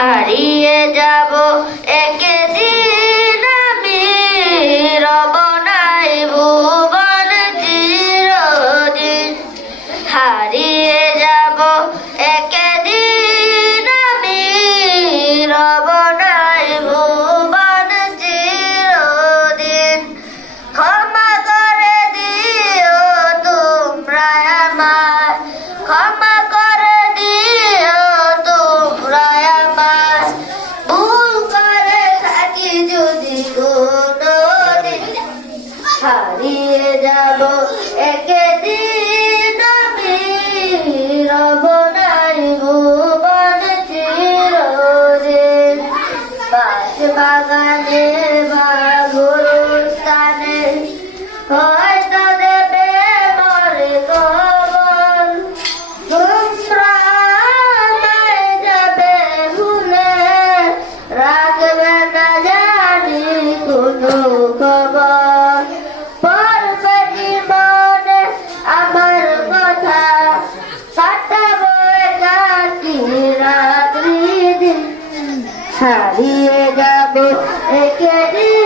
হারিয়ে যাব একদিন আমি, রব নাই ভুবন চিরদিন। হারিয়ে যাব একদিন আমি, রব নাই ভুবন চিরদিন। ক্ষমা করে দিও তোমরা আমায়, ক্ষমা করে দিও তোমরা আমায়, ভুল করে থাকি যদি কোনোদিন। হারিয়ে যাব একদিন আমি, রব নাই ভুবন চিরদিন। বাঁশ বাগানে বা গুরুস্থানে হয়তো দেবে মরে কবর, তোমরা আমায় যাবে ভুলে, রাখবে না জানি কোনো খবর। পড়বে জীবনে আমার কথা, কাটাবো একাকী রাত্রি দিন। হারিয়ে যাব একদিন